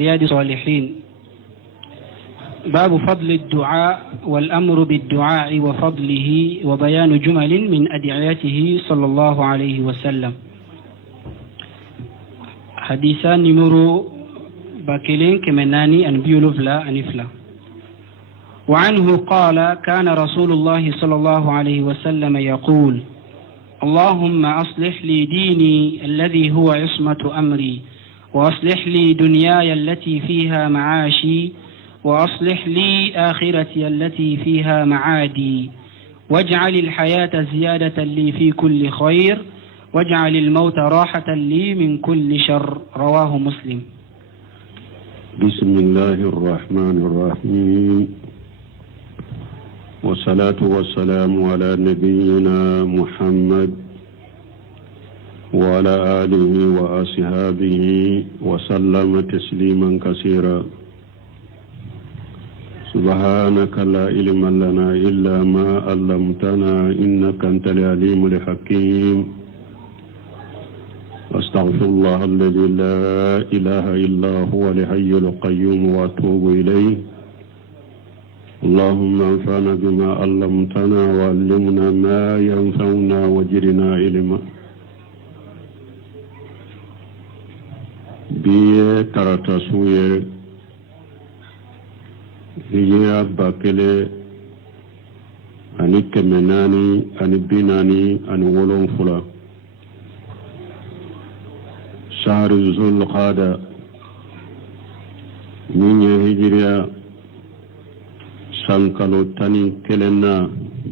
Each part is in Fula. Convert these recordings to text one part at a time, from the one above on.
رياض الصالحين. باب فضل الدعاء والأمر بالدعاء وفضله وبيان جمل من أدعيته صلى الله عليه وسلم. حديثان نمرو باكلين كمناني أن بيولوفلا أنفلا. وعنه قال كان رسول الله صلى الله عليه وسلم يقول اللهم أصلح لي ديني الذي هو عصمة أمري وأصلح لي دنياي التي فيها معاشي وأصلح لي آخرتي التي فيها معادي واجعل الحياة زيادة لي في كل خير واجعل الموت راحة لي من كل شر. رواه مسلم. بسم الله الرحمن الرحيم والصلاة والسلام على نبينا محمد وعلى آله وأصحابه وسلم تسليما كثيرا. سبحانك لا علم لنا إلا ما علمتنا إنك أنت العليم الحكيم. أستغفر الله الذي لا إله إلا هو الحي القيوم وأتوب إليه. اللهم انفعنا بما علمتنا وعلمنا ما ينفعنا وزدنا علما. بيه ترتسوية هي باكلي أني كمناني أني بيناني أني ولون فلا شهر ذو القعدة من هجريا sankalo tani kelenna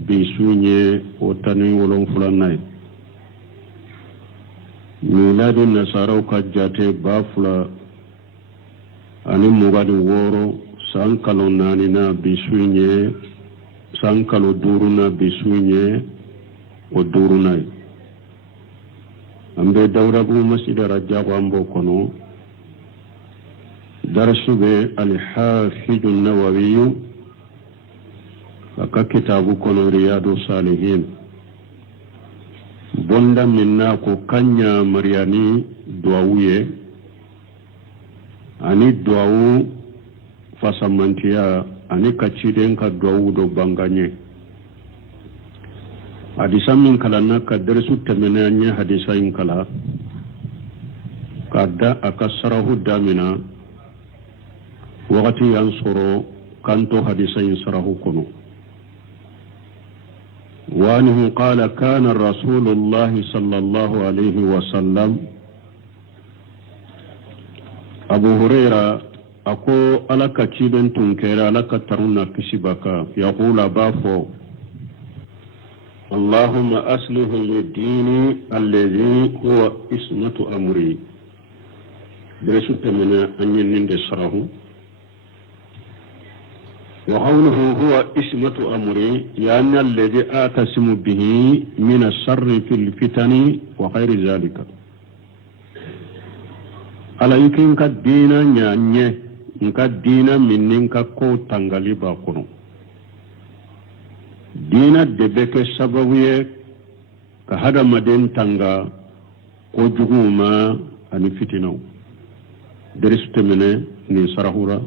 bisunye o tani wolon fulanay miladu nasaraw ka jate bafula ani mugadi woro sankalo nanina bisunye sankalo duruna bisunye o durunay ambe dawrabu masjid rajabu ambo kono darasube al-Hafidh an-Nawawi aka kitabu kono riyadu salihin bonda minna ko kanya maryani duawuye ani duawu fasamantiya ani kachiden ka duawu do banganye hadisa min kala na ka darsu temenanya hadisa in kala kada akasarahu damina wakati yansoro kanto hadisa in sarahu kono. وعنه قال كان رسول الله صلى الله عليه وسلم أبو هريرة أكو ألك تشيبن تنكير ألك ترون كشبك يقول بافو اللهم أصلح للدين الذي هو عصمة أمري برسول من أن ينند سره وقوله هو عصمة أمري لأن الذي آتسم به من الشر في الفتن وغير ذلك على يمكن كدينا نيانيه كدينا منين كو تنغالي باكونو دينا دبك سببيه كهذا مدين تنغا كو جغوما أني فتنو درست منه نسرهورا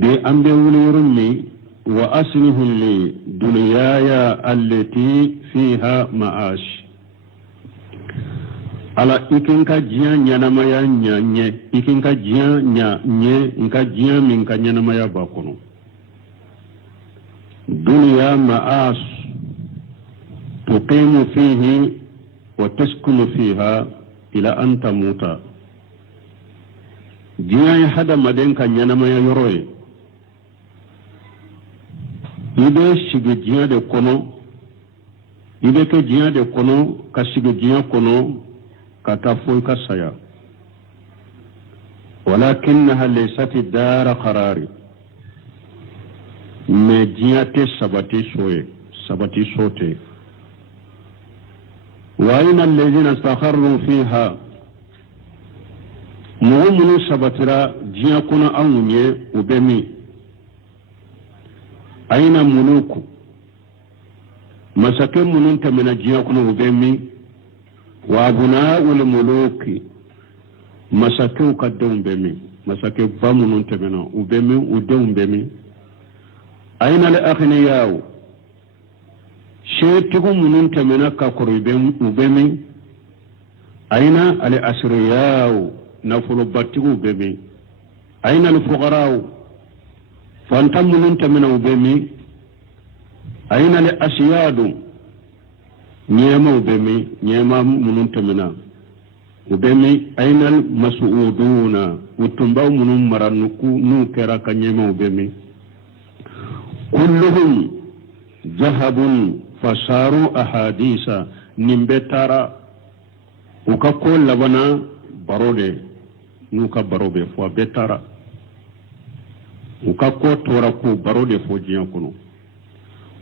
بأمر وليرني وأصله لي دنياي التي فيها معاش على إكنك جيا نيانمايا نيانيه إكنك جيا نيانيه إنك جيا منك نيانمايا باكونو دنيا معاش تقيم فيه وتسكن فيها إلى أن تموت جيا هذا مدينك نيانمايا يروي ibe shige jiya de kono ibe ke jiya de kono ka shige jiya kono ka tafo ka saya ولكنها ليست دار قرار me jiya te sabati sote وأين الذين استقروا فيها مؤمن سبترا jiya kono anunye ubemi أين ملوك مسكن من تمنى جيكم وبمي وأبناء الملوك masakew ka denw bɛ min masake ba minnu tɛmɛna u bɛ min u denw bɛ min ayna al aghniyaw seetigiw minnu tɛmɛna ka kɔrɔ u bɛ min ayna al asriyaw nafolobatigiw bɛ min ayna al fuqaraw fantan minnu tɛmɛna u bɛ min ayna al asyadu ɲɛmaw bɛ min ɲɛma minnu tɛmɛna u bɛ min ayna al mas'uduna u tunbaw minnu mara n'u kɛra ka ɲɛmaw bɛ min kulluhum zahabun fasaru ahadisa nin bɛ taara u ka ko labana baro de n'u ka baro bɛ fɔ a bɛɛ taara u ka ko tora ko baro de fɔ diɲɛ kɔnɔ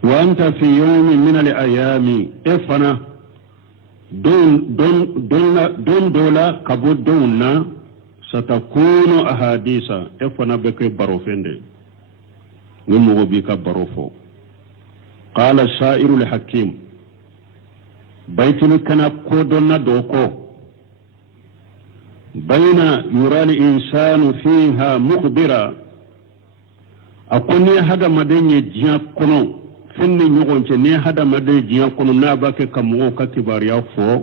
wa anta fi yawmin min al ayami e fana don dɔ la ka bɔ donw na satakunu ahadisa e fana bɛ kɛ baro fɛn de ni mɔgɔ b'i ka baro fɔ qala sha'irul hakim baitul kana ko donna do ko bayna yura al insanu fiha mukhbira akoni hada madenye jiya kono fenne ɲɔgɔn cɛ ni hada maden jiya kono n'a b'a kɛ ka mɔgɔw ka kibariya fɔ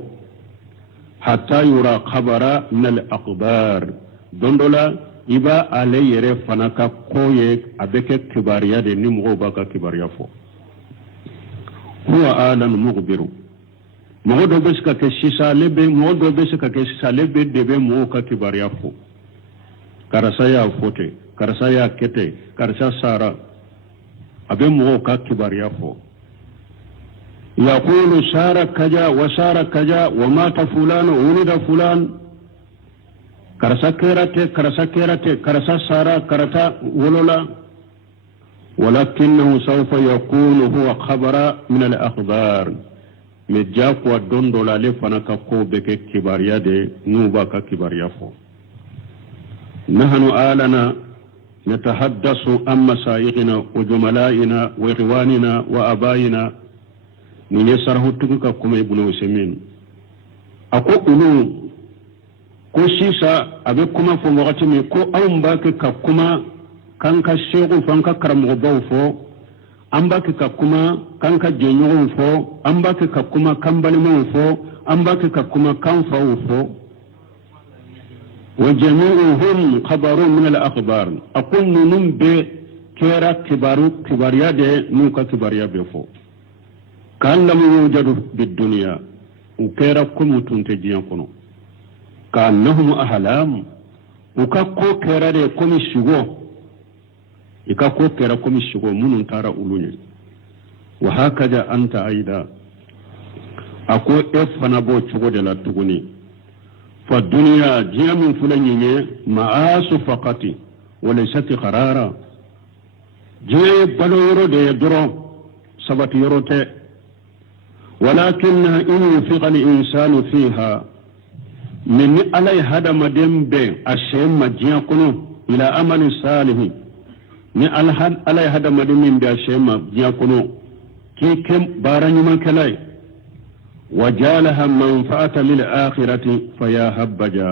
hatta yura khabara min al akhbar don dɔ la i b'a ale yɛrɛ fana ka ko ye a bɛ kɛ kibariya de ni mɔgɔw b'a ka kibariya fɔ huwa alan mukhbiru mɔgɔ dɔ bɛ se ka kɛ sisan ale bɛ mɔgɔ dɔ bɛ se ka kɛ sisan ale bɛ de bɛ mɔgɔw ka kibariya fɔ karisa y'a fɔ ten karisa y'a kɛ ten karisa sara a bɛ mɔgɔw ka kibariya fɔ yaqulu sara kaja wa sara kaja wa mata fulan wa wulida fulan karisa kɛra ten karisa kɛra ten karisa sara karata wolola ولكنه سوف يكون هو خبر من الأخبار مجاك ودون دولالي فنكا قوبك كباريا دي نوباك كباريا فو نحن آلنا نتحدث عن مسائقنا وجملائنا وإخواننا وأبائنا من يسره تنكا كما ابن وسمين أقول ko sisa abe kuma fo wakati mi ko an baki ka kuma kan ka shegu fan ka karamɔgɔ baw fɔ an baki ka kuma kan ka jɛɲɔgɔnw fɔ an baki ka kuma kan balimaw fɔ an baki ka kuma kan faw fɔ wa jami'uhum khabarun min al-akhbar akun nunun be kera kibariya de n'u ka kibariya bɛ fɔ kan lam yujadu bid dunya u kera kuma tun tɛ diɲɛ kɔnɔ كأنهم أحلام وكاكو كيرا كومي شغو يكاكو كيرا كومي شغو من تارا أولوني وهكذا أنت أيضا أكو إفنا بو شغو دلا تغني فالدنيا جيا من فلانية معاس فقط وليست قرارا جيا بلو يرو دي درو سبت يرو تي ولكنها إن ينفق الإنسان فيها من علي هذا مدين بين أشيم مجيكونو إلى أمل صالح من علي هذا مدين بين أشيم مجيكونو كي كم بارني من كلاي وجالها منفعة للآخرة فيا هبجا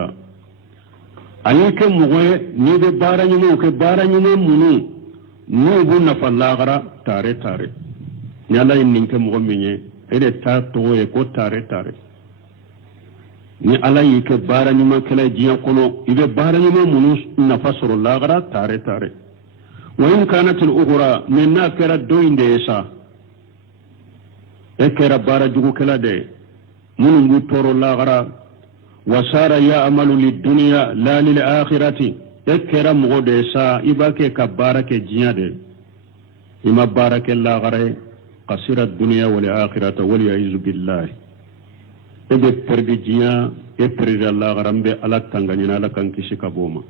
أيك مغوي نيد بارني من كبارني من منو نوبنا فلاغرا تاري تاري نلا إنك مغميني إذا تاتوه كو تاري تاري ni ala yi ke baara ɲuman kɛlɛ diɲɛ kɔnɔ i bɛ baara ɲuman minnu nafa sɔrɔ lagara tare tare wa in kanat al ukhra min n'a kɛra dɔ in de ye sa e kɛra baara jugukɛla de minnu b'u tɔɔrɔ lagara wa sara ya'malu lid dunya la lil akhirati e kɛra mɔgɔ de ye sa i b'a kɛ ka baara kɛ diɲɛ de i ma baara kɛ lagara ye qasira dunya wal akhirata wal ya'izu billahi ebe perdi jiya e perdi Allah garambe ala tanganyina ala kan kishi kaboma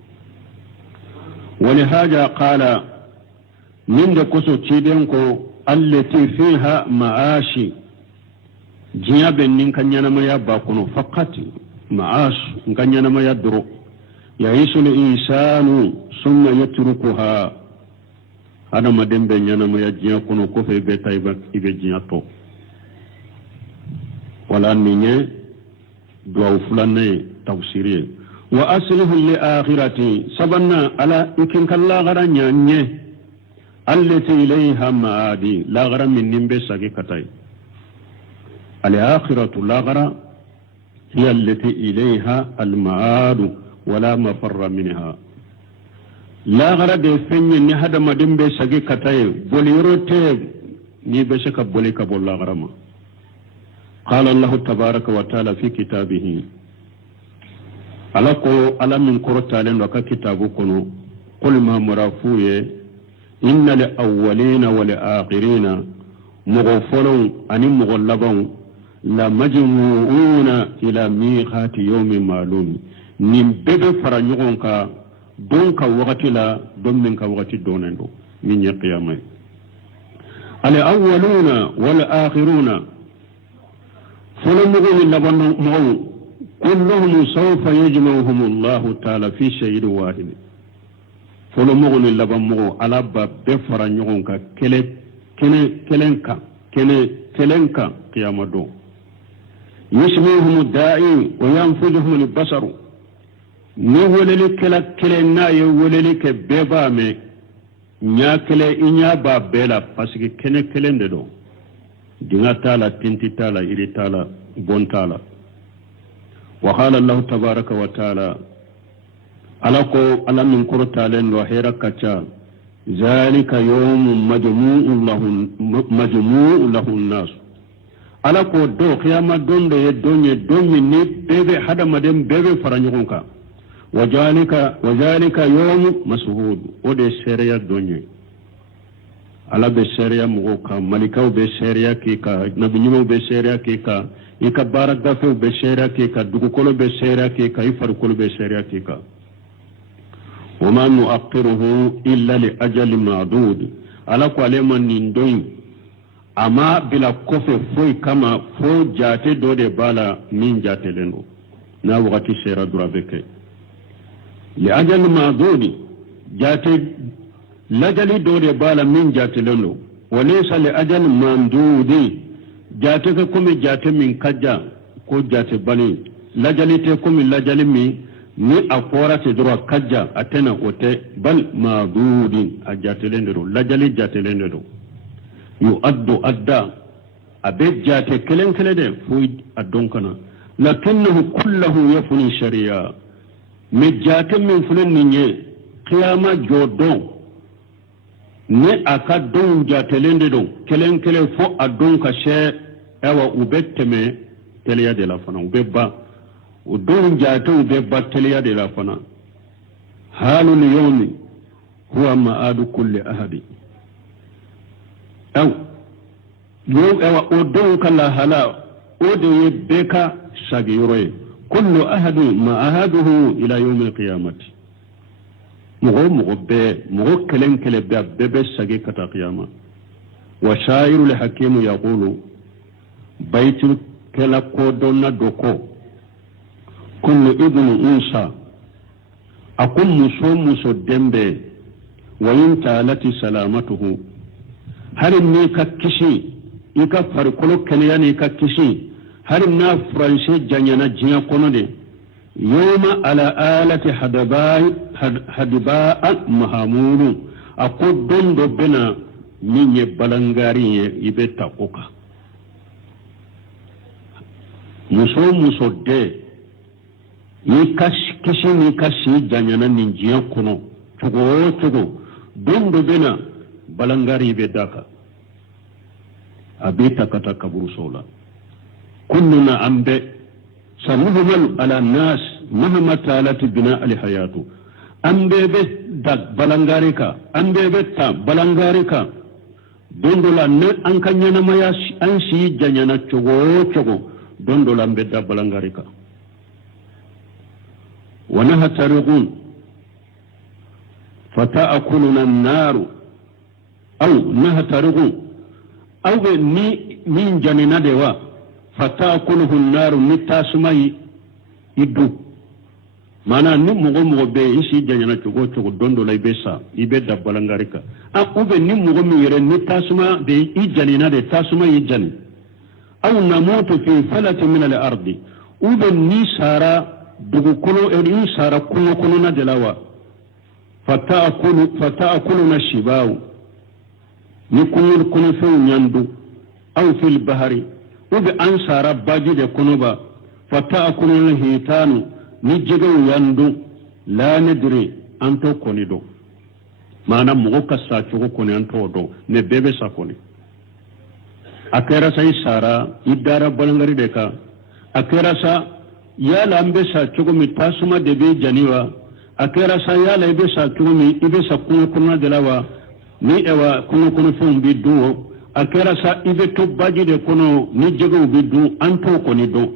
wali haja qala min da kuso ciden ko allati fiha ma'ashi jiya ben nin kanyana maya ba kuno faqati ma'ash kanyana maya duro yaishu al-insanu summa yatrukuha hada madembe nyana maya jiya kuno ko fe be tayba ibe jiya to wala ninye duwaw fulanne tafsiriye wa aslihu li akhirati sabanna ala ikin kalla garanya nye allati ilayha maadi la gara min nimbe sagi katai al akhiratu la gara hiya allati ilayha al maadu wala mafarra minha la gara de fenye ni hada madimbe sagi katai bolirote ni be shaka boli ka bolla garama qala allah tabaaraka wa ta'ala fi kitabihi alako ala min korotalen do ka kitabu kono qul ma murafuye inna li awwalina wa li akhirina mughfalun ani mughallaban la majmu'una ila miqati yawmin ma'lum nim bebe faranyon ka don ka wakati la don min ka wakati donendo min ya qiyamah al awwaluna wal akhiruna فلنقول لبن مو كلهم سوف يجمعهم الله تعالى في شيء واحد فلنقول لبن مو على باب بفر نيونكا كلنكا قيام دو يسمعهم الداعي وينفذهم البصر نولي كلنا يولي كبيبامي nya kele inya ba bela pasiki kene kelende do dinga tala tinti tala iri tala bon tala wa qala allah tabaaraka wa taala alako ala min qurtalen do hera kacha zalika yawmun majmu'un lahu an-nas alako do qiyama donde ye donye ni bebe hada madem bebe faranyoka وذلك يوم مسهود ودي سيريا دوني على بسيريا موكا ملكاو بسيريا كيكا نبيو بسيريا كيكا يكا بارك دافو بسيريا كيكا دوكولو بسيريا كيكا يفرقولو بسيريا كيكا وما نؤخره إلا لأجل معدود على كواليما نندوين أما بلا كوفي فوي كما فو جاتي دودي بالا من جاتي لنو نا وغتي سيرا درابيكي لأجل معدود جاتي لجلي دوري بالا من جاتي لنو وليس لأجل ممدود جاتي كومي جاتي من كجا كو جاتي بالي لجلي تكومي لجلي مي أقورا تدروا كجا أتنا أوتي بل معدود أجاتي لنو لجلي جاتي لنو يؤد أدى أبيت جاتي كلن كلن فوي أدونكنا لكنه كله يفني شريعة مجاته من فلن نيه قيامة جودون ne aka don jatelende don kelen fo adon ka she ewa ubeteme telia de la fana ubeba o don jate ubeba telia de la fana halu liyawmi huwa ma'adu kulli ahadi ewa o don kala hala o de beka shagiyore كل أحد ما أحده إلى يوم القيامة مغو كلن بب سجيكة قيامة وشاعر الحكيم يقول بيت كلا كودونا دوكو كل ابن إنسى أقوم مسو دمبي وإن تالت سلامته هل نيكا كشي إيكا فرقلو كلياني كشي هل نا فرنسي جانينا جيا قنودي يوم على آلة حدباء محمود أقول دون بنا من يبالنغاري يبتا قوكا مسو دي يكاشي جانينا نجيا قنو تغو دون بنا بالنغاري يبتاكا أبيتا كتا كبرو سولا كلنا أنبئ سنهمل على الناس مهما تالت بناء الحياة أنبئ بيت بلنغاريكا أنبئ بيت بلنغاريكا دوندولا أنكا نينا ميا أنسي جانينا تشغو دوندولا أنبئ بلنغاريكا ونهترغون فتأكلنا النار أو نهترغون أو من جانينا دوا فتاكله النار نتاسمي يدو mana ni mogo be isi janyana chogo dondo la ibesa ibeda balangarika ube ni mogo mi yere ni tasuma be ijanina de tasuma yijani au namutu fi falati min al ardi ube ni sara dugu kono eri sara kunyo kono na delawa fata'akulu na shibau ni kunyo kono fe nyandu aw fil bahari ubi an sara baji de kono ba fata'akulu na hitanu ni jega yandu la nadri anto koni do mana mugo kasa chugo koni anto do ne bebe sa koni akera sai sara idara balangari deka akera sa yala ambe sa chugo mitasuma debe janiwa akera sa yala ibe sa chugo mi ibe sa kuna delawa ni ewa kuna fon bi duo akera sa ibe to baji de kono ni jego bi du anto koni do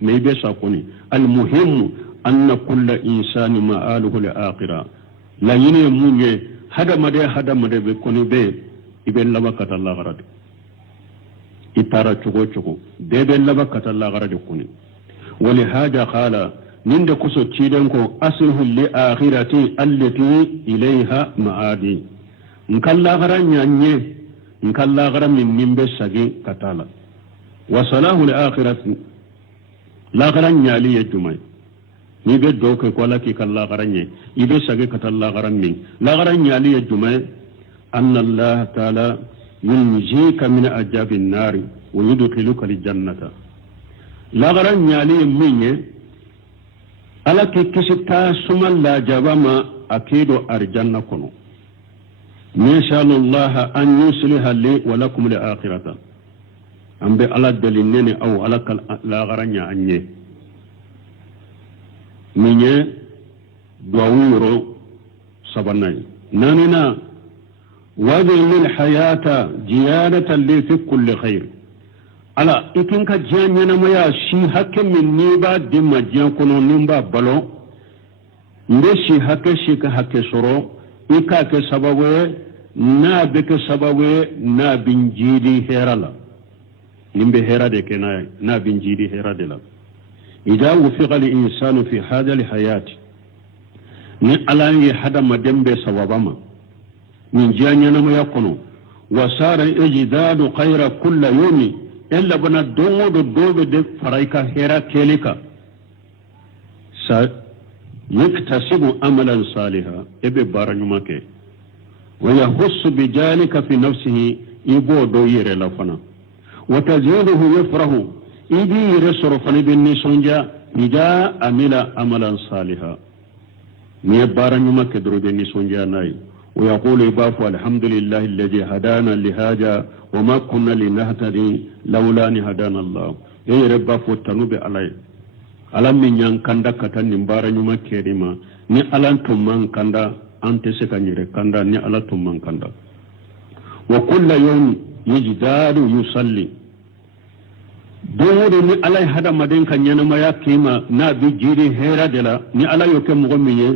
me ibe sa koni al muhim anna kulla insani ma'aluhu li akhirah la yine munye hada made be koni be ibe laba kata Allah garade itara chugo bebe laba kata Allah garade koni wali hada qala ninde kuso cidenko asluhu li akhirati allati ilayha ma'adi nkalla garanya nye nkalla garami nimbe sagi katala wa salahu li akhirati la garanya li yajumai ni be doke ko la ki kalla garanye ibe sage katalla garanni la garanya li yajumai anna Allah ta'ala yunjika min ajabin nari wa yudkhiluka li jannata la garanya li minye ala ke kisita suman la jabama akido arjanna kono insha Allah an yusliha li wa lakum li akhirata ambe ala dalinene aw ala kal la garanya anye minye duawiro sabanay nanina wajil lil hayata ziyadatan li fi kulli khair ala ikin ka janya na maya shi hakke min ni ba dimma jiyan kono nimba balo nde shi hakke shi ka hakke soro ika ke sababu na be ke sababu na binjidi herala nimbe hera de kenay na binjidi hera de la idha wufiqa li insanu fi hada li hayati ni ala yi hada madembe sababama min janya na maya kono wasara ijdadu khayra kulli yawmi ella bana dongo do dobe de faraika hera kelika sa yaktasibu amalan saliha ebe baranyuma ke wa yahussu bijalika fi nafsihi ibo do yere la fana wa taziduhu yafrahu idi yere sorofani bin nisonja ida amila amalan saliha ni baranyuma ke drobe nisonja nai wa yaqulu ibafu alhamdulillahi alladhi hadana li hada وما كنا لنهتدي لولا ان هدانا الله اي رب فتنو بعلي alam min yang kanda kata nimbara nyuma kerima ni alan tumman kanda ante sekanyire kanda ni ala tumman kanda wa kullu yawm yajdadu yusalli dole ni alai hada maden kanyana maya kima na bi jiri hera dela ni ala yoke mo miye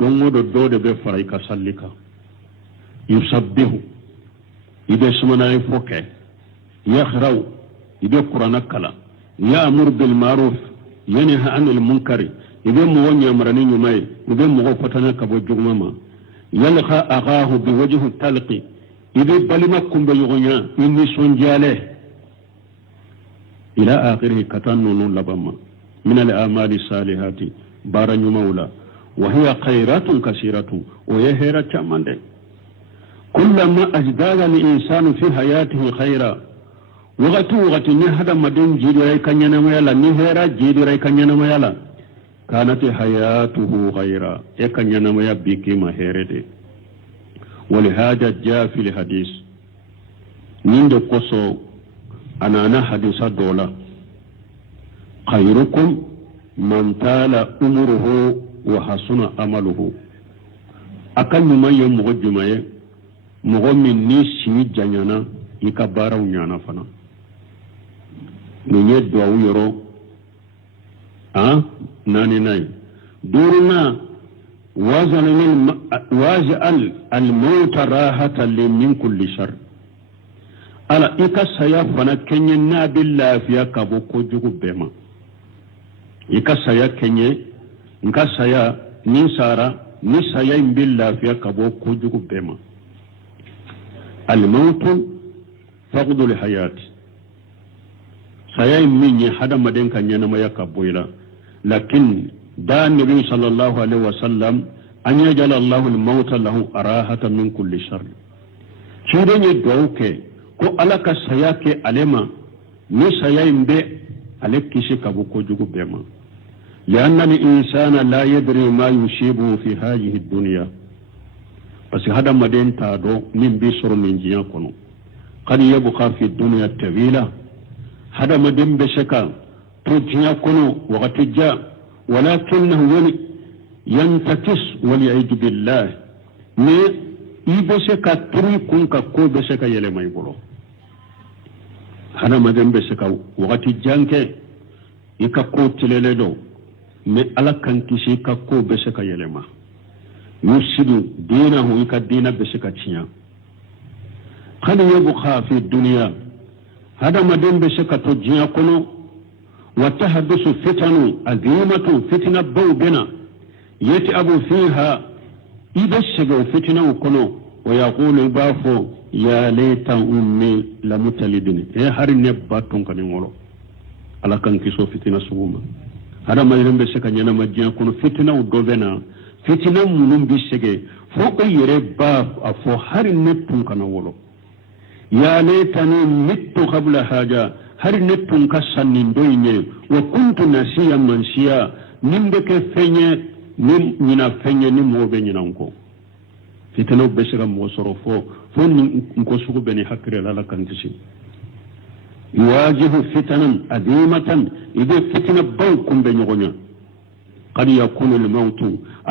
dongo do dode be faray ka sallika yusabbihu ibe sumana foke yakhraw ibe qur'ana kala ya'mur bil ma'ruf yanha 'anil munkari ibe mo wonya marani nyumay ibe mo fatana ka bo jugmama yalqa aghahu bi wajhi talqi ibe balima kumbe yogonya inni sonjale ila akhirih katannu labama min al a'mali salihati baranu maula wa hiya khairatun kaseeratun wa yahira chamande كلما أجداد الإنسان في حياته خيرا وغتو نهدا مدن جيد ريكا ينما يلا نهرا جيد ريكا ينما يلا كانت حياته خيرا يكا ينما يبكي ما هيرده ولهذا جاء في الحديث نند قصو أنا حديث الدولة خيركم من طال عمره وحسن عمله أكل من يمغجمه mogo min ni simi janyana ika baraw nyana fana ni duawu yoro nani nay durna waj'al al-maut rahatan li min kulli shar ala ika saya fana kenye na billahi fiya kabo ko jugu bema ika saya kenye nka saya ni sara ni saya billahi fiya kabo ko jugu bema الموت فقد الحياة سيئن مني حدا مدين كان ينما يكبويلا لكن دا النبي صلى الله عليه وسلم أن يجعل الله الموت له أراحة من كل شر شيرين يدعوك كو ألك سياك ألما نسيين بي عليك كيشك أبوكو جوكو بيما لأن الإنسان لا يدري ما يصيبه في هذه الدنيا بس هذا مدين تادو من بيسر من جياكونو قد يبقى في الدنيا الطويلة هذا مدين بشكا تو جياكونو وقت جاء ولكنه ينتكس والعياذ بالله مي يبشكا تري كونكا كو بشكا يلما يقولو هذا مدين بشكا وقت جانك يكا كو تلالدو مي على كان كيشي كا كو بشكا يلما يفسد دينه يكا دين بشكا تشيا قد يبقى في الدنيا هذا مدين بشكا تجيا كونو وتحدث فتن عظيمة فتنة بوبنا يتأب فيها إذا الشجو فتنة كونو ويقول البافو يا ليت أمي لم تلدني هي هاري نباتون كان يقولوا على كان كيسو فتنة سوما هذا مدين بشكا نينا مجيا كونو فتنة ودوبنا فتنة منون بشكا فوق يربا أفو هاري نبتون كان يقولوا يا ليتني مت قبل هذا هل نتون كسنين دويني وكنت نسيا منسيا نمبك فيني نمنا فيني نمو بيني نانكو فتنو بشغا موصرو فو نكو سوكو بني حكري لالا كنتسي يواجه فتنا أديمة إذا فتنة بوكم بيني غنيا قد يكون الموت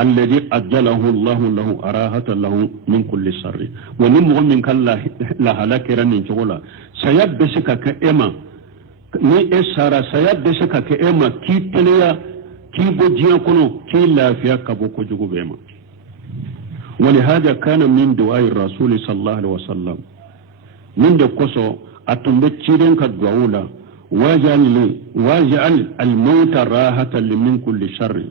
الذي أجله الله له أراحة له من كل شر ونمو من كلا لهلاك رنين شغلا سيبسك كإما ni esara sayabdeseka ke ema kiteleya kibojiya kono ki lafiya kaboko jugo bema ولهذا كان من دعاء الرسول صلى الله عليه وسلم من دكوسو atumbechiden ka duaula waj'al al-maut rahatan min kulli sharri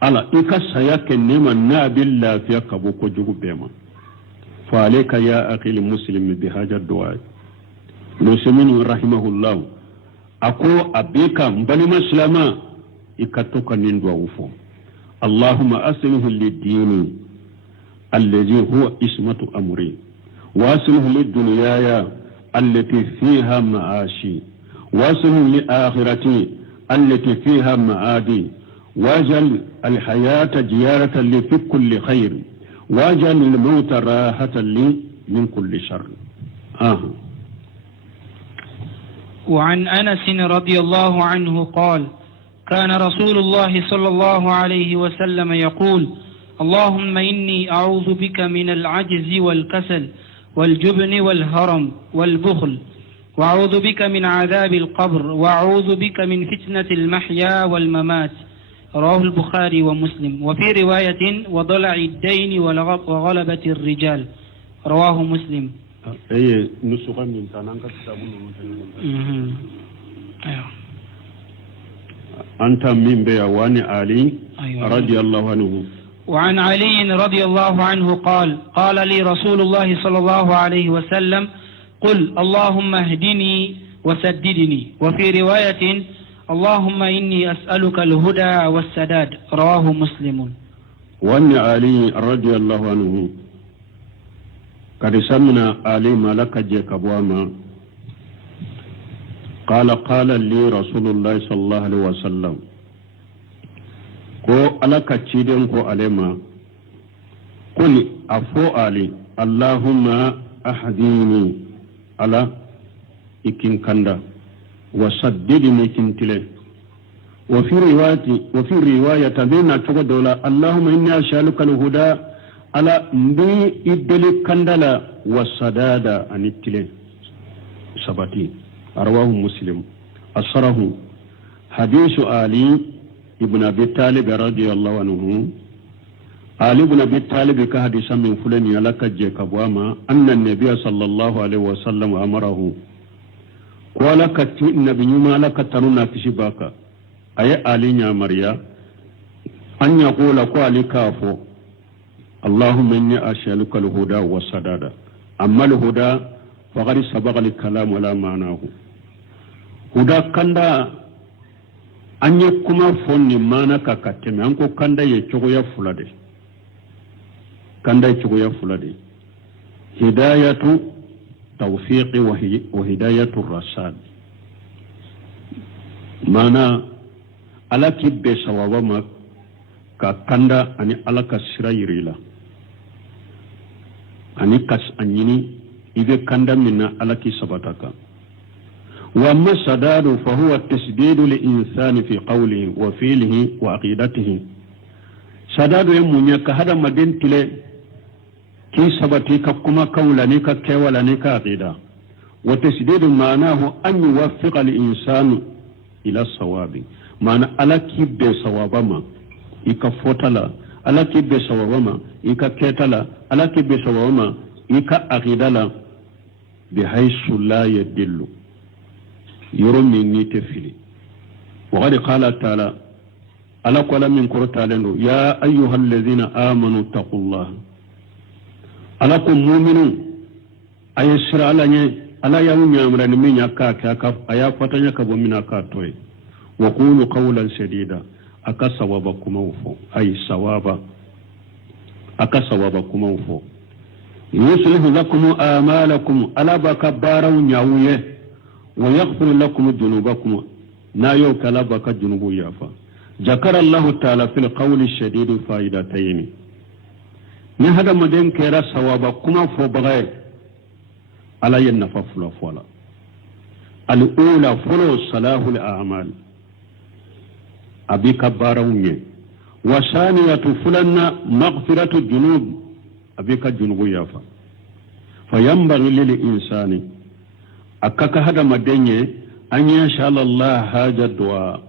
ala ika sayake nema nabil lafiya kaboko jugo bema fa alayka ya aqil muslim bi hadha ad-du'a muslimin rahimahullah ako abika mbani maslama ikatoka nindwa ufo Allahumma aslihu lid-dini alladhi huwa ismatu amri wa aslihu lid-dunyaya allati fiha ma'ashi wa aslihu li-akhirati allati fiha ma'adi waj'al al-hayata ziyaratan li fi kulli khair waj'al al-mauta rahatan li min kulli sharr وعن أنس رضي الله عنه قال كان رسول الله صلى الله عليه وسلم يقول اللهم إني أعوذ بك من العجز والكسل والجبن والهرم والبخل وأعوذ بك من عذاب القبر وأعوذ بك من فتنة المحيا والممات رواه البخاري ومسلم وفي رواية وضلع الدين وغلبة الرجال رواه مسلم أي نسخة من تنانك أيوه أنت من بيوان علي رضي الله عنه وعن علي رضي الله عنه قال لي رسول الله صلى الله عليه وسلم قل اللهم اهدني وسددني وفي رواية اللهم إني أسألك الهدى والسداد رواه مسلم وأن علي رضي الله عنه قد سمنا علي ملك جيكبواما قال لي رسول الله صلى الله عليه وسلم ko alaka ciden ko alema kuli afo ali allahumma ahdini ala ikin kanda wa saddidni kintile wa fi riwayati bina togo dola allahumma inni as'aluka al-huda ala mbi idli kandala wa sadada anitile sabati arwahu muslim asrahu hadithu ali ابن أبي طالب رضي الله عنه علي بن أبي طالب كحديث من فلان يلك جيكبواما أن النبي صلى الله عليه وسلم أمره قال كتي النبي ما لك تنونا كشباكا أي علي مريا أن يقول قال كافو اللهم إني أسألك الهدى والسداد أما الهدى فقد سبق الكلام ولا معناه هدى كندا anye kuma fonni mana ka kateme anko kanda ye chogoya fulade kanda ye chogoya fulade hidayatu tawfiqi wa hidayatu rasad mana ala kibbe sawaba ma ka kanda ani ala ka sira yirila ani kas anyini ibe kanda minna ala ki sabataka wa amma sadadu fa huwa tasdidu li insani fi qawlihi wa fi'lihi wa aqidatihi sadadu yamunya ka hada madentile ki sabati ka kuma kaula ne ka kewala ne ka aqida wa tasdidu ma'anahu an yuwaffiqa al insanu ila sawabi mana ala kibbe sawabama ika fotala ala kibbe sawabama ika ketala ala kibbe sawabama ika aqidala bi haythu la yadillu يرمي نيتفلي وقد قال تعالى ألا قال من قرطالين يا أيها الذين آمنوا اتقوا الله ألاكم مؤمنون أيسر ألا يوم يامرن من يكاك أيا فتنك ومن أكاتوي وقولوا قولا سديدا أكا سوابكم أوفو أي سوابا أكا سوابكم أوفو يصلح لكم آمالكم ألا بكبارا نياويه ويغفر لكم ذنوبكم لا يوكلبك جنوب يافا ذكر الله تعالى في القول الشديد فائدتين من هذا مدين كيرا ثوابكما فبغي على ينفع فلا الأولى فلو صلاح الأعمال أبي كباروني وثانية فلنا مغفرة الجنوب أبي كجنوب يافا فينبغي للإنسان akaka hada madenye anya Allah haja dua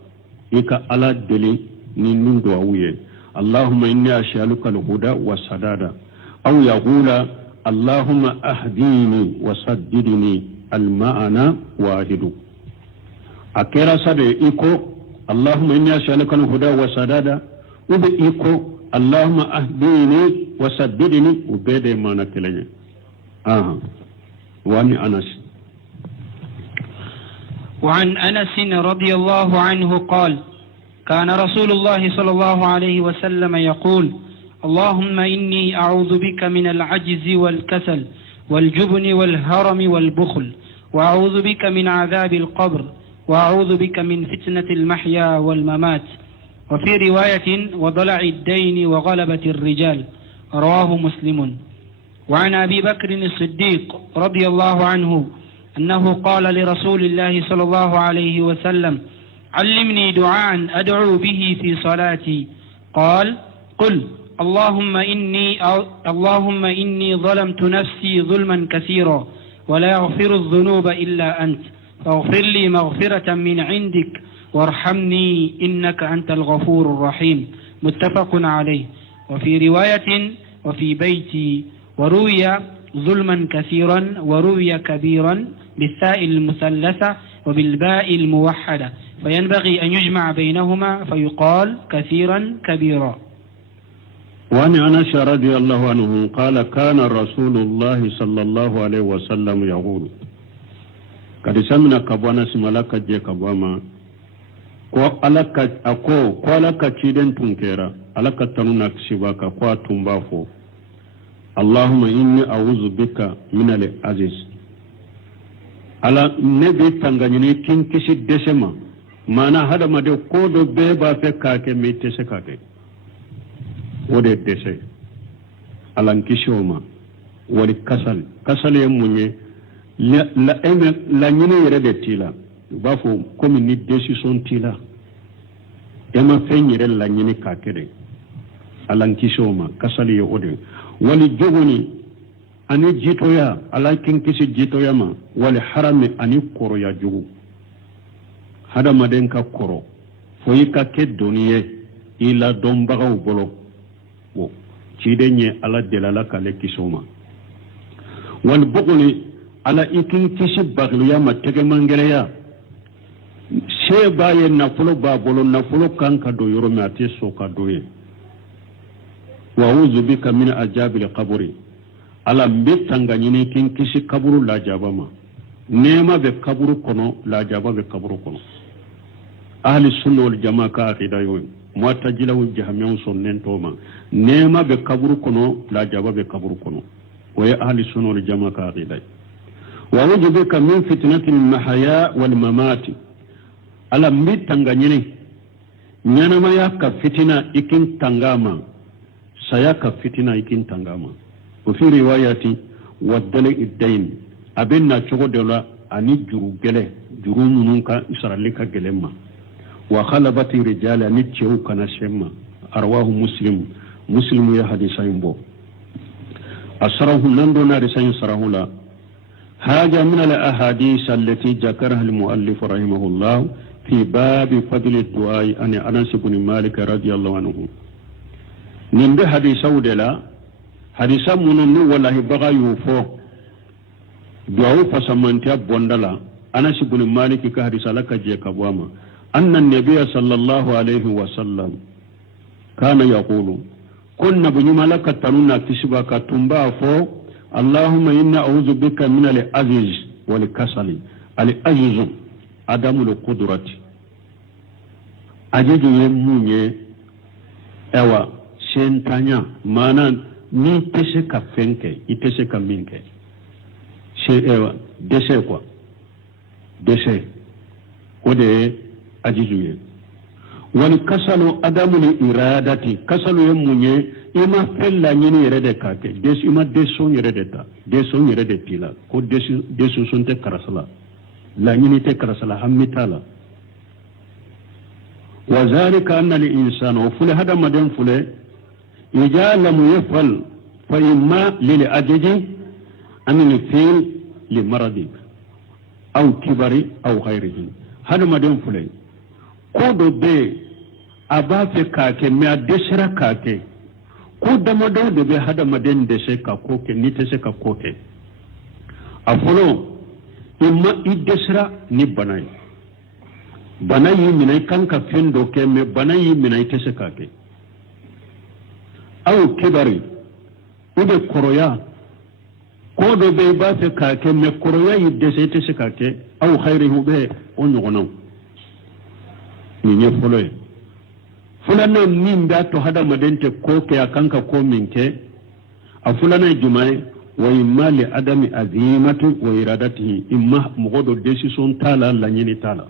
ika ala deli ni nundo awuye Allahumma inni as'aluka al-huda wa sadada aw yaqula Allahumma ahdini wa saddidni al-ma'ana wahidu akera sade iko Allahumma inni as'aluka al-huda wa sadada ube iko Allahumma ahdini wa saddidni ubede mana kelenya wani Anas وعن أنس رضي الله عنه قال كان رسول الله صلى الله عليه وسلم يقول اللهم إني أعوذ بك من العجز والكسل والجبن والهرم والبخل وأعوذ بك من عذاب القبر وأعوذ بك من فتنة المحيا والممات وفي رواية وضلع الدين وغلبة الرجال رواه مسلم وعن أبي بكر الصديق رضي الله عنه أنه قال لرسول الله صلى الله عليه وسلم علمني دعاء أدعو به في صلاتي قال قل اللهم إني ظلمت نفسي ظلما كثيرا ولا يغفر الذنوب إلا أنت فاغفر لي مغفرة من عندك وارحمني إنك أنت الغفور الرحيم متفق عليه وفي رواية وفي بيتي وروي ظلما كثيرا وروي كبيرا بالثاء المثلثة وبالباء الموحدة فينبغي أن يجمع بينهما فيقال كثيرا كبيرا وعن أنس رضي الله عنه قال كان رسول الله صلى الله عليه وسلم يقول قد سمنا كبوانا سمالك جي كبواما ko alaka ciden tunkera alaka tanuna sibaka kwa tumbafo Allahumma inni a'udhu bika min al-aziz ala nabi tanganyini kin kisi desema mana hada made ko do be ba fe kake mi tese kake wode dese alan kishoma wali kasal yemunye la nyine yere de tila bafo comme ni décision tila ema fenyere la nyine kakere alan kishoma kasal ye ode wali jogoni ani jitoya ala kinkisi jitoya ma wali harami ani koro ya jogu hada maden ka koro foyi ka ke doniye ila dombagaw bolo wo cidenye ala delala kale kisoma wal bugni ala ikinkisi bagluya ma tege mangereya se baye na fulo ba bolo na fulo kanka do yoro me ate so ka doye wa uzu bika min ajabil qabri ala mbetanga nyini kin kisi kaburu la jabama nema be kaburu kono la jaba be kaburu kono ahli sunna wal jamaa ka aqida yo mu'tazila wal jahmiya sonnen toma nema be kaburu kono la jaba be kaburu kono wa ahli sunna wal jamaa ka aqida wa wajibaka min fitnatil mahya wal mamati ala mitanganyini nyana ma yaka fitina ikin tangama sayaka fitina ikin tangama wa fi riwayati waddala iddain abinna chogo dola ani juru gele juru mununka israelika gelemma wa khalabati rijal ani chewu kana shemma arwahu muslim ya hadisain bo asrahu nando na risain sarahula haja min al ahadith allati zakaraha al muallif rahimahullah fi bab fadl ad-du'a an Anas ibn Malik radiyallahu anhu nimbe hadisaw dela hadisa mununu wallahi baga yufo du'a fasamantia bondala Anas ibn Malik ka hadisa laka je kabwama anna an-nabiy sallallahu alayhi wa sallam kana yaqulu kunna bunyimalaka tanuna kisibaka tumba fo Allahumma inna a'udhu bika min al-aziz wal kasali al-aziz adamu al-qudrati ajeju yemunye ewa sentanya mana ni tese ka fenke itese ka minke she ewa dese kwa dese ode ajeju ye wal kasalu adamu al-iradati kasalu yemunye ima fella nyini yere de kake desu ima desu yere de ta desu yere de tila ko desu sunte karasala la nyini te karasala hammitala wa zalika anna li insana fule hada madan fule lam yafal fa imma lil ajaji am lil fil li maradi aw kibari aw ghayrihi hada madan fule ko do be abafe kake me adesra kake ko dama da bai hada madan da sai ka koke ni ta sai ka koke a folo imma idesra ni banai minai kanka fendo ke me banai minai ta sai ka ke au kibari ude koroya ko do bai ba fe ka ke me koroya idde sai ta sai ka ke au khairihu be onyo gono ni ne folo fulana min da to hada madente ko ke akanka ko minke a fulana jumai wa imma li adami azimatu wa iradatihi imma mugodo decision tala la nyini tala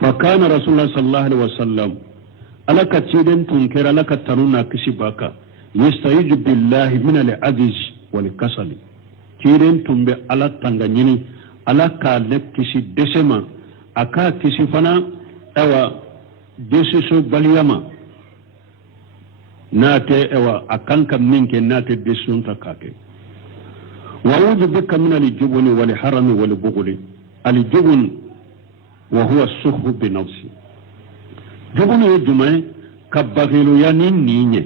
fa kana rasulullah sallallahu alaihi wasallam alaka ciden tunkera alaka tanuna kishibaka yastayiju billahi min al-aziz wal kasal ciden tumbe ala tanga nyini alaka lekkishi desema aka kishi fana ewa desiso baliyama nate ewa akanka minke nate desun takake wa wudu bika min al-jubni wal harami wal bughli al-jubn wa huwa as-sukhru bi nafsi jubni yajma kabaghilu yanin ninye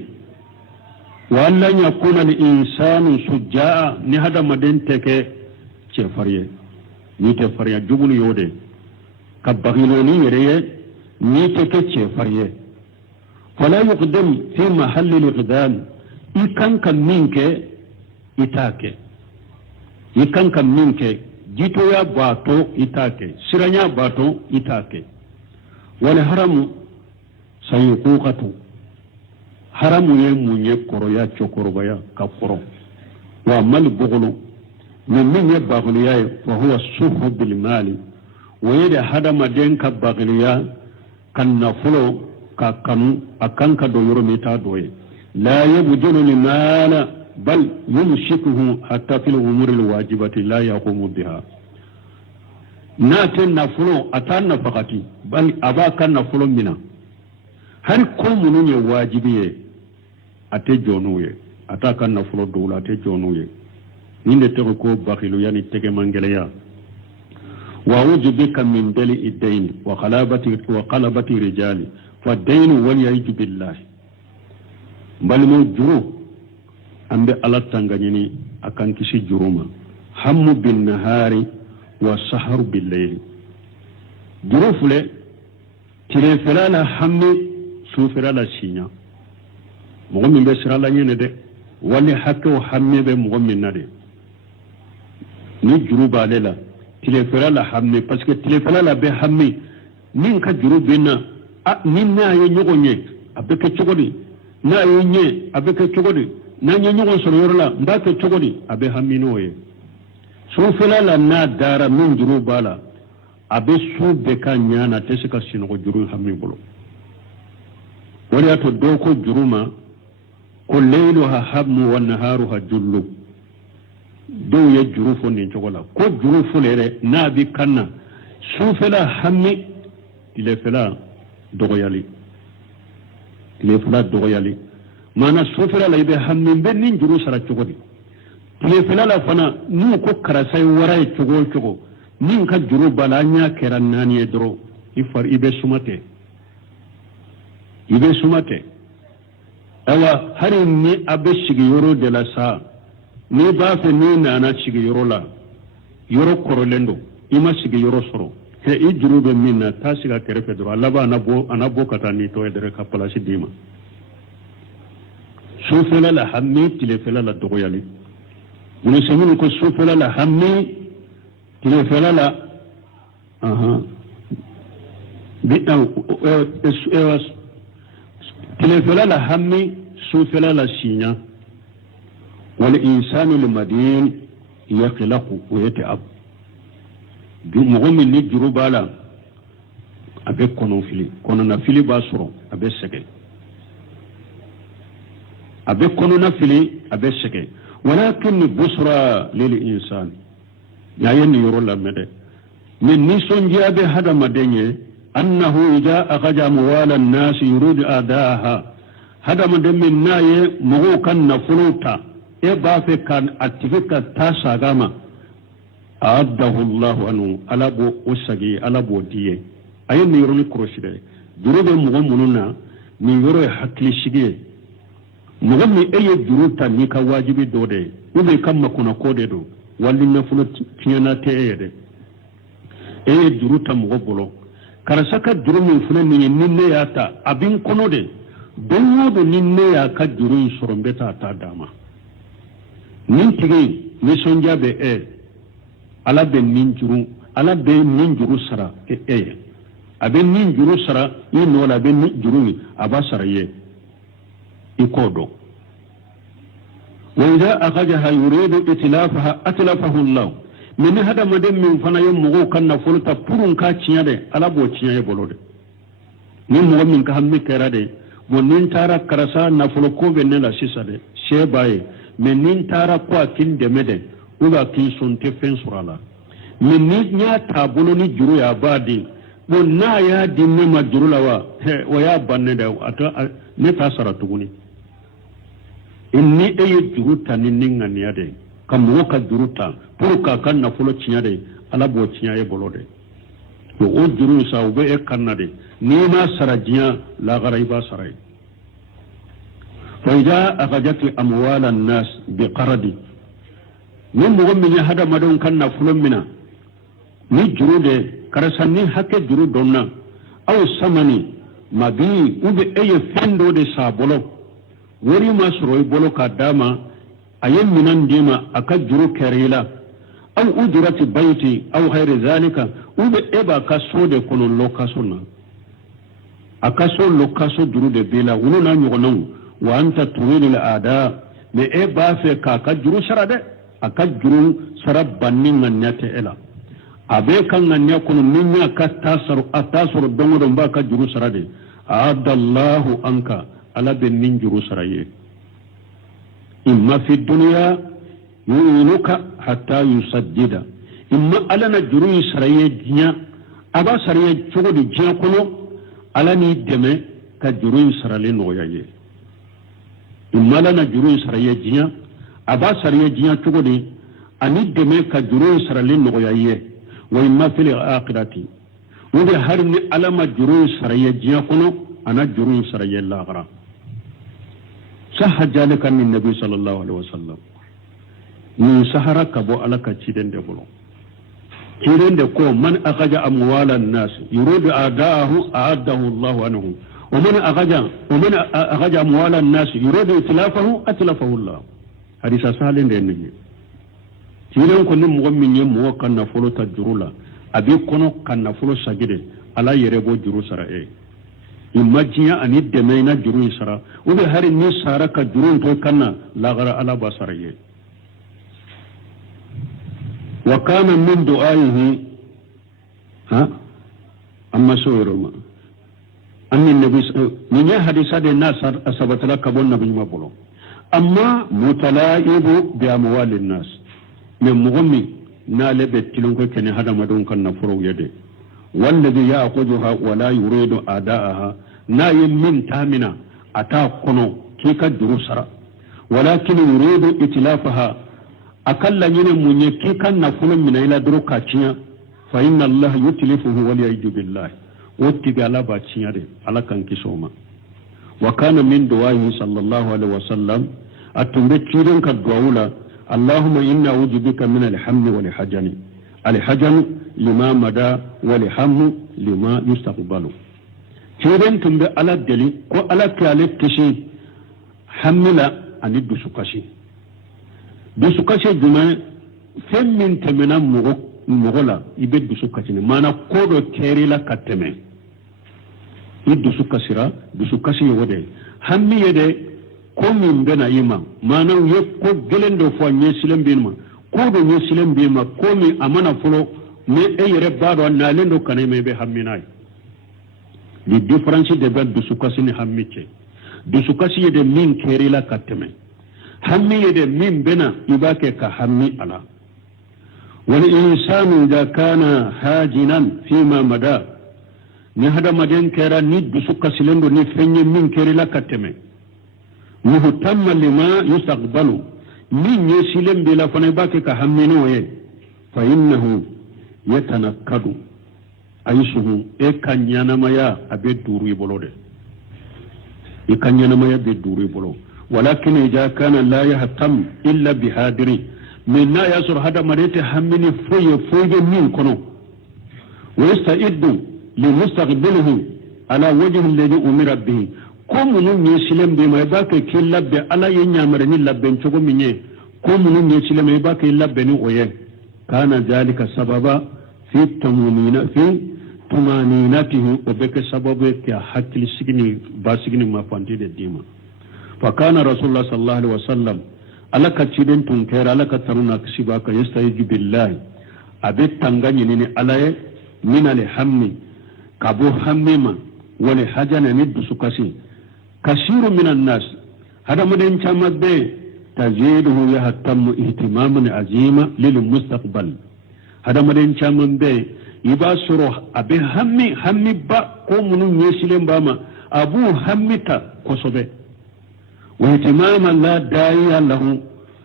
wa alla yakuna al-insanu sujaa ni hada madenteke chefariye ni te fariya jubni yode kabaghilu ni yereye ni take ce farye fala yuqdam fi mahall al-iqdam ikan kan minke itake ikan kan minke jito ya bato itake siranya bato itake wal haram sayuqatu haramu ye munye koro ya chokoro baya ka koro wa mal bughlu min ye baghlu ya fa huwa suhu bil mali wa yada hadama den ka baghlu ya kan nafulo ka kanu akan ka do yoro meta doye la yabdulu limana bal yumsikuhu hatta fil umuri alwajibati la yaqumu biha naten nafulo atan nafaqati bal abaka nafulo mina har ko munun ya wajibiye ate jonuye ataka nafulo dowla ate jonuye ninde to ko bakhilu yani tege mangeleya وأعوذ بك من دلء الدين وقلبة رجالي فالدين وليعج بالله بل موجرو أم بألا تنغنيني أكان كسي جروما هم بالنهار والسحر بالليل جروف لي تلفلالا هم سوفلالا سينا مغمين بسرالا يندي ولي حكو هم بمغمين ندي ni juruba lela tilefera la hammi parce que tilefera la be hammi nin ka juru benna nin na ye ɲɔgɔn ye a bɛ kɛ cogo di n'a ye ɲɛ a bɛ kɛ cogo di n'an ye ɲɔgɔn sɔrɔ yɔrɔ la n b'a kɛ cogo di a bɛ hami n'o ye sufɛla la n'a dara min juru b'a la a bɛ su bɛɛ ka ɲa na tɛ se ka sinɔgɔ juru hami bolo o de y'a to dɔw ko juru ma ko leiluha hammu wa naharuha jullu dɔw ye juru fɔ nin cogo la ko juru fɔlɔ yɛrɛ n'a bɛ kan na sufɛla hami tilefɛla dɔgɔyali tilefɛla dɔgɔyali maana sufɛla la i bɛ hami n bɛ nin juru sara cogo di tilefɛla la fana n'u ko karasa ye wara ye cogo o cogo min ka juru b'a la an y'a kɛra 4 ye dɔrɔn i bɛ suma tɛ i bɛ suma tɛ awa hari ni a bɛ sigiyɔrɔ de la sa n'i b'a fɛ n'i nana sigiyɔrɔ la yɔrɔ kɔrɔlen don i ma sigiyɔrɔ sɔrɔ i juru bɛ min na taa sigi a kɛrɛfɛ dɔrɔn a laban a na bɔ ka taa n'i tɔ ye dɛrɛ ka palasi d'i ma sufɛla la hami tilefɛla la dɔgɔyali munisɛmini ko sufɛla la hami tilefɛla la tilefɛla la hami sufɛla la siɲa wal insanu limadin yaqlaqu wa yata'ab mɔgɔ min ni juru b'a la a bɛ kɔnɔna fili b'a sɔrɔ a bɛ sɛgɛn a bɛ kɔnɔna fili a bɛ sɛgɛn walakin busra lil insan ya ye nin yɔrɔ lamɛn dɛ mais nisɔndiya bɛ hadamaden ye annahu idza akhadha amwala an-nas yuridu adaha hadamaden min n'a ye mɔgɔw ka nafolo ta e b'a fɛ ka a tigi ka taa saga ma a'addahu Allahu anhu ala b'o o sagi ala b'o di ye a ye nin yɔrɔnin kɔlɔsi dɛ juru bɛ mɔgɔ minnu na nin yɔrɔ ye hakilisigi ye mɔgɔ min e ye juru ta n'i ka wajibi dɔ de ye ou bien i ka makonako de don wali nafolo tiɲɛna tɛ e ye dɛ e ye juru ta mɔgɔ bolo karisa ka juru min filɛ nin ye ni ne y'a ta a bɛ n kɔnɔ de don o don ni ne y'a ka juru in sɔrɔ n bɛ taa ta d'a ma nin tigi nisɔndiya bɛ e ala bɛ nin juru sara e ye a bɛ nin juru sara i nɔ la a bɛ nin juru a b'a sara i ye i k'o dɔn wa idza akhadhaha yuridu itlafaha atlafahu Allah mais ni hadamaden min fana ye mɔgɔw ka nafolo ta pour k'a tiɲɛ dɛ ala b'o tiɲɛ e bolo dɛ ni mɔgɔ min ka hami kɛra de bon ni n taara karisa nafolo ko bɛ ne la sisan dɛ se b'a ye mais ni n taara ko a k'i n dɛmɛ dɛ ou bien a k'i sɔn n tɛ fɛn sɔrɔ a la mais ni n y'a ta a bolo ni juru ye a b'a di bon n'a y'a di ne ma juru la wa o y'a bannen dɛ ne t'a sara tuguni ni e ye juru ta ni ŋaniya de ka mɔgɔ ka juru ta pour k'a ka nafolo tiɲɛ de ala b'o tiɲɛ e bolo de o juru sa u bɛ e kan na de n'i ma sara diɲɛ lahara i b'a sara ye fa idza akhadhat amwala an-nas biqaradi ni mɔgɔ min ye hadamadenw ka nafolo mina ni juru de karisa ni hakɛ juru dɔnna aw samani mabi ou bien e ye fɛn dɔ de sa a bolo wari ma sɔrɔ i bolo k'a d'a ma a ye minan d'i ma a ka juru kɛra i la aw ujurati bayti aw ghayri zalika ou bien e b'a ka so de kɔnɔ location na a ka so location juru de b'i la olu n'a ɲɔgɔnnaw wa anta turidu al-ada mais e b'a fɛ k'a ka juru sara dɛ a ka juru sara banni ŋaniya tɛ e la a bɛ ka ŋaniya kɔnɔ min y'a ka taa sɔrɔ don o don b'a ka juru sara de a'adallahu anka ala bɛ nin juru sara ye imma fi dunya yu'inuka hatta yusaddida imma ala na juru in sara ye diɲɛ a b'a sara ye cogo di diɲɛ kɔnɔ ala n'i dɛmɛ ka juru in sarali nɔgɔya ye imma ala na juru in sara ye diɲɛ a b'a sara ye diɲɛ cogo di ani dɛmɛ ka juru in sarali nɔgɔya ye wa imma fil akhirati ou bien har ni ala ma juru in sara ye diɲɛ kɔnɔ ana juru in sara ye lahara sahha jalika min nabi sallallahu alaihi wasallam ni sahara ka bɔ ala ka ciden de bolo ciden de ko man akhadha amwala an-nas yuridu adaahu a'addahu Allahu anhu wa man akhadha amwala an-nas yuridu itlafahu atlafahu Allah hadisa salen de ne ciden ko ni mɔgɔ min ye mɔgɔ ka nafolo ta juru la a bɛ kɔnɔ ka nafolo sagide ala yerebo juru sara immajiya ani demeina juru sara ube hari ni sara ka juru to kanna lagara ala basara ye wa kana min du'aihi amma sawiruma anni nabi ni hadisa de nasar asabatala kabon nabi mabulo amma mutalaibu bi amwalin nas min mugammi na lebe tilon ko kene hada madon kan na furo yade wallazi ya'khudha wa la yuridu adaaha na min tamina ata kono kika durusara walakin yuridu itlafaha akalla nyine munye kika na fulo mina ila duruka cinya fa inna allah yutlifuhu wa yajdu billahi wottiga ala ba cinya de ala kan kisoma wa kana min du'ahi sallallahu alaihi wasallam atumbe cirin ka du'aula allahumma inna a'udhu bika min al-hammi wal hajani al-hajan lima mada wal hammu lima yustaqbalu cirin tumbe ala dali ko ala kale kishi hamila ani dusukashi juma fem min temena mugola ibe dusukashi ne mana kodo kerila kateme dusukasi wode hammi yede ko min bena yima mana ye ko gelendo fo nye silembe ma ko do nye silembe ma ko mi amana fulo me eyere bado na lendo kaneme be hamminay the difference de be dusukasi ni hammice dusukasi yede min kerila kateme hammi yede min bena ibake ka hammi ala wal insanu idha kana hajinan fima mada ni hada maden kera ni dusuka silendo ni fenye min kerila kateme muhtamma lima yustaqbalu min yesilem bila fana bake ka hammino ye fa innahu yatanakkadu aishuhu e kanyana maya abe duru bolode e kanyana maya be duru bolo walakin idha kana la yahtam illa bihadiri min na yasur hada madete hammini foye min kono wa yasta'iddu لمستقبله على وجه الذي أمر به كم من يسلم بما يباك كي لب على ينعمرني لبن شكو مني كم من يسلم يباك لبني ويه كان ذلك سببا في طمانينته وبك سبب حق السجن باسجن ما فانتي الديما فكان رسول الله صلى الله عليه وسلم على كتشدن تنكر على كترنا كسباك يستعيذ بالله أبيت تنغني على من الهم kabo hammima wani hajana ni dusukasi kasiru minan nas hada mudan chamadde tajiduhu yahtammu ihtimaman azima lil mustaqbal hada mudan chamadde ibasuru abe hammi ba ko munun yesilen bama abu hammita kosobe wa ihtimaman la da'iya lahu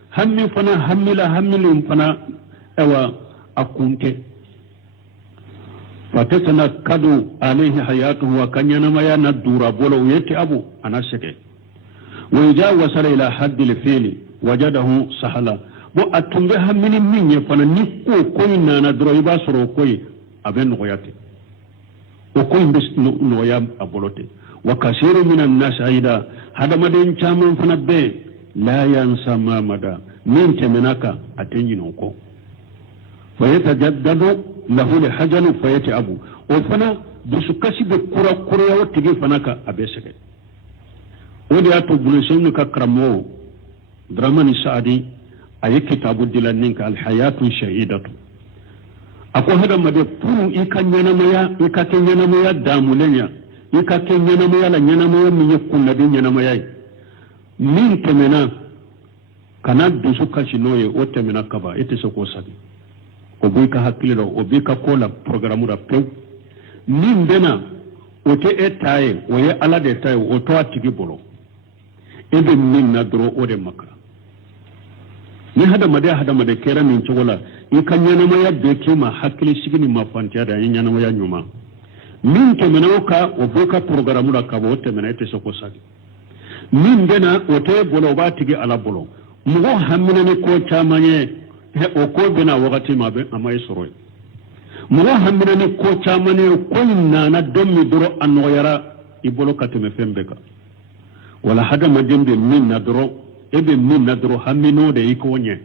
hammi fana hammilum fana ewa akunte فتتنكد عليه حياته وكان ما يندور بولو يتي أبو أنا سكي وإذا وصل إلى حد الفيل وجده سهلا بو أتنبه من يفنا نكو كوينا ندرو يباسرو كوي أبن نغياتي وكوين بس نغيام أبولوتي وكثير من الناس أيضا هذا مدين شامن فنبه لا ينسى ما مدى من تمناك أتنجي نوكو فيتجدد له لحجن فيتي أبو وفنا بسكسي بكرة وتجي فناك أبيسك ودي أتو بلسون كرمو درمان سعدي أي كتاب الدلانينك الحياة شهيدة أكو هذا ما يقول إيكان ينميا إيكاكين ينميا دامولينيا إيكاكين ينميا لن ينميا من يكون ندين ينميا من تمنا كانت بسكسي نوي وتمنا كبا إتسكو سادي obika hakiliro obika kola programu da pew nin bena ote etaye oye ala de taye oto atigi bolo ebe min na dro ode makara ni hada made kera min chogola ikanyana maya beke ma hakili sigini ma fantia da nyana maya nyuma min ke menauka obika programu da kabo ote mena ete soko sagi min bena ote bolo ba tigi ala bolo mugo hamina ni ko chamanye o ko bena wakati ma be amay soroy mugo hamina ni ko chamane ko na dommi doro anoyara ibolo kateme fembeka wala hada majembe min na doro ebe min na doro hamino de ikonye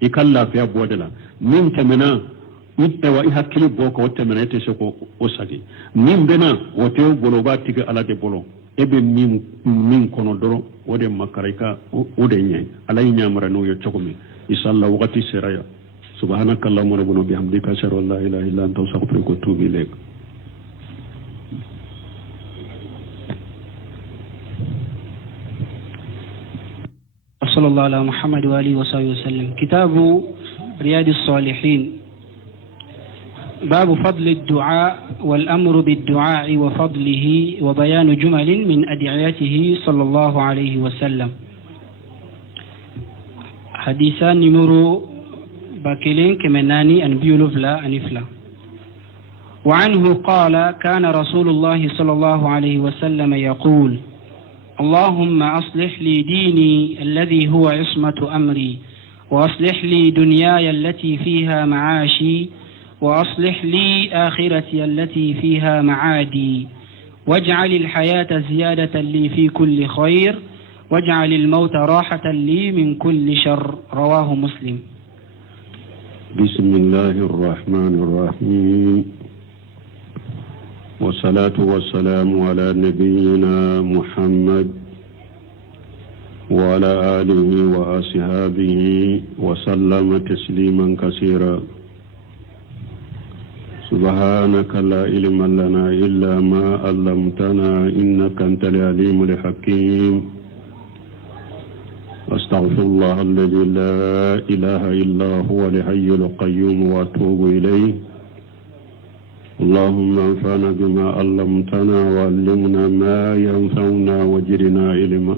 ikalla fiya bodela min tamena wa ihakili boko temenete soko osagi nim bena wote bolo ba tiga ala de bolo ebe min kono doro wode makarika wode nye ala nyamara no yo chokomi inshallah wakati seraya subhanakallahumma rabbana bihamdika ashhadu an la ilaha illa anta astaghfiruka wa atubu ilaik. صلى الله على محمد وآله وصحبه وسلم. كتاب رياض الصالحين. باب فضل الدعاء والأمر بالدعاء وفضله وبيان جمل من أدعيته صلى الله عليه وسلم. حديثان نمرو باكلين كمناني أن بيولوفلا أنفلا. وعنه قال كان رسول الله صلى الله عليه وسلم يقول اللهم أصلح لي ديني الذي هو عصمة أمري وأصلح لي دنياي التي فيها معاشي وأصلح لي آخرتي التي فيها معادي واجعل الحياة زيادة لي في كل خير واجعل الموت راحة لي من كل شر. رواه مسلم. بسم الله الرحمن الرحيم والصلاة والسلام على نبينا محمد وعلى آله وأصحابه وسلم تسليما كثيرا. سبحانك لا علم لنا إلا ما علمتنا إنك أنت العليم الحكيم. أستغفر الله الذي لا إله إلا هو الحي القيوم وأتوب إليه. اللهم انفعنا بما علمتنا وعلمنا ما ينفعنا وزدنا علما.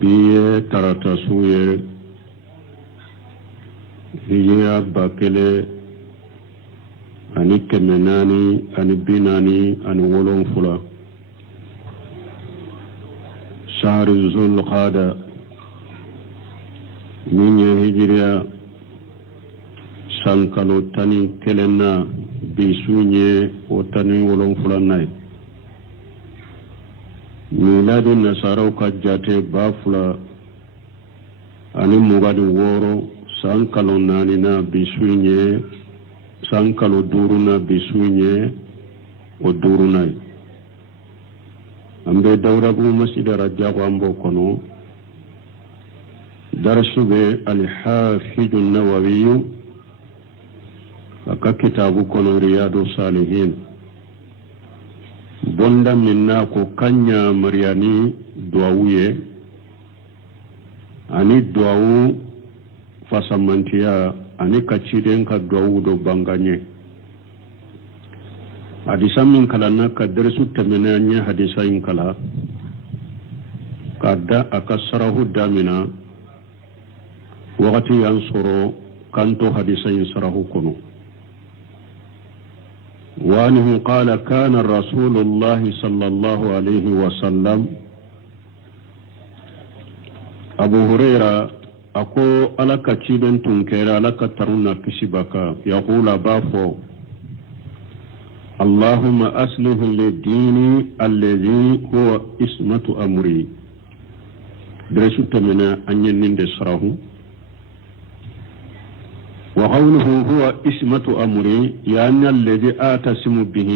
biye tarata suye hiya bakele ani kemenani ani binani ani wolon fula shahri zul qada minye hijriya sankalo tani kelenna bisunye o tani wolon fula nay miladi nasaraw ka jate ba fula ani mugadi woro sankalo nani na bisunye sankalo duru na bisunye o duru nay ambe dawrabu masjida rajabu ambo kono darasube al-Hafidh an-Nawawi aka kitabu kono Riyadu Salihin bonda minna ko kanya maryani duawuye ani duawu fasamantiya ani kaciden ka duawu do banganye hadisa min kala na ka darsu taminanya hadisa in kala kada akasarahu damina wakati yansoro kanto hadisa in sarahu kono. وعنه قال كان رسول الله صلى الله عليه وسلم أبو هريرة أكو ألك تشيبن تنكير ألك ترونا كشبك يقول بافو اللهم أصلح للدين الذي هو اسمة أمري درست من أن ينند سره وقوله هو اسمة أمري يعني الذي آتسم به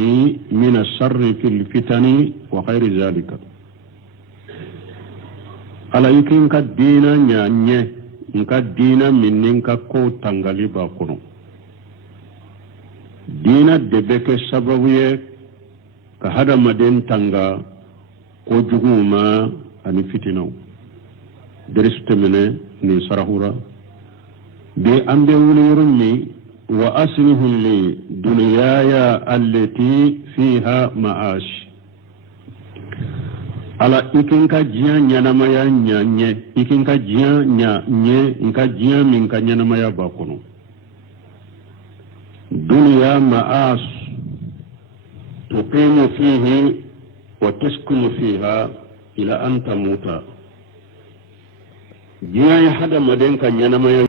من الشر في الفتن وغير ذلك على يمكن كدينا نيانيه كدينا من كو تنغالي باكونو دينا دبك سببيه كهذا مدين تنغا كو جغوما أني فتنو درست منه نسرهورا بأمر وليرني وأصله لي دنياي التي فيها معاش على إكنك جيا نيانمايا نيانيه إكنك جيا نيانيه إنك جيا منك نيانمايا باكونو دنيا معاش تقيم فيه وتسكن فيها إلى أن تموت جيا يحدى مدينك نيانمايا